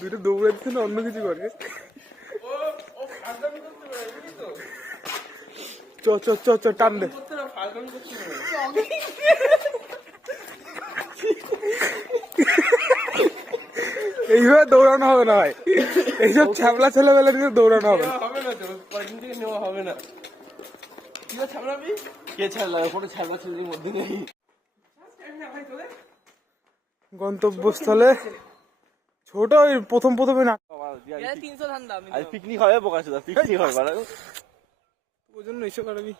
দুটো দৌড়াচ্ছে না অন্য কিছু করে। চ চ চ চ টান দে। এইভাবে দৌড়ানো হবে না ভাই, এইসব ছ্যাবলা ছেলেবেলা নিয়ে দৌড়ানো হবে না। হবে না। কে ছাড়লা? কোনো ছাড়লা ছেলের মধ্যে নেই। গন্তব্যস্থলে ছোট ওই প্রথমে না, 300 ঠান্ডা। আর পিকনিক হবে বোকাচোদা, পিকনিক হবে বাড়া। ওই জন্য এসব করবি।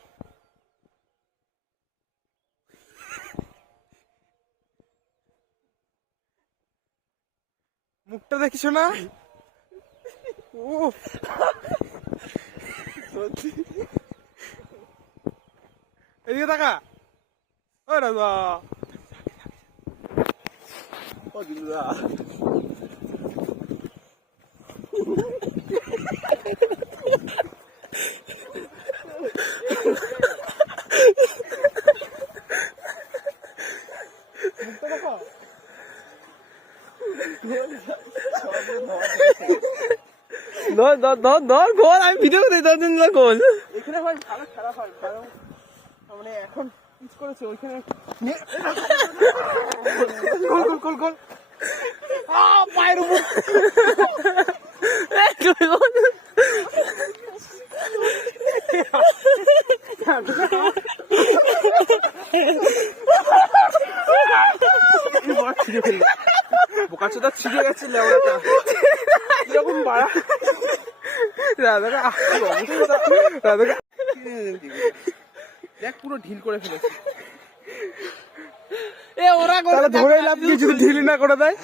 মুখটা দেখিস না? ও এদিকে তাকা। ও রাজা, ও দিদা ধর গোল, আমি ভিডিও দিই 10 দিন গোল। এখানে ভাই ভালো খেলা হয়, ভালো মানে এখন পিচ করেছে ওইখানে। গোল গোল গোল গোল। পায়ের উপর বোকাচোদা ছিঁড়ে গেছে লেওড়াটা কিরকম বাড়া। দেখ পুরো ঢিল করে ফেলেছে। ওরা ধরে লাভ কি যদি ঢিল না করে দেয়।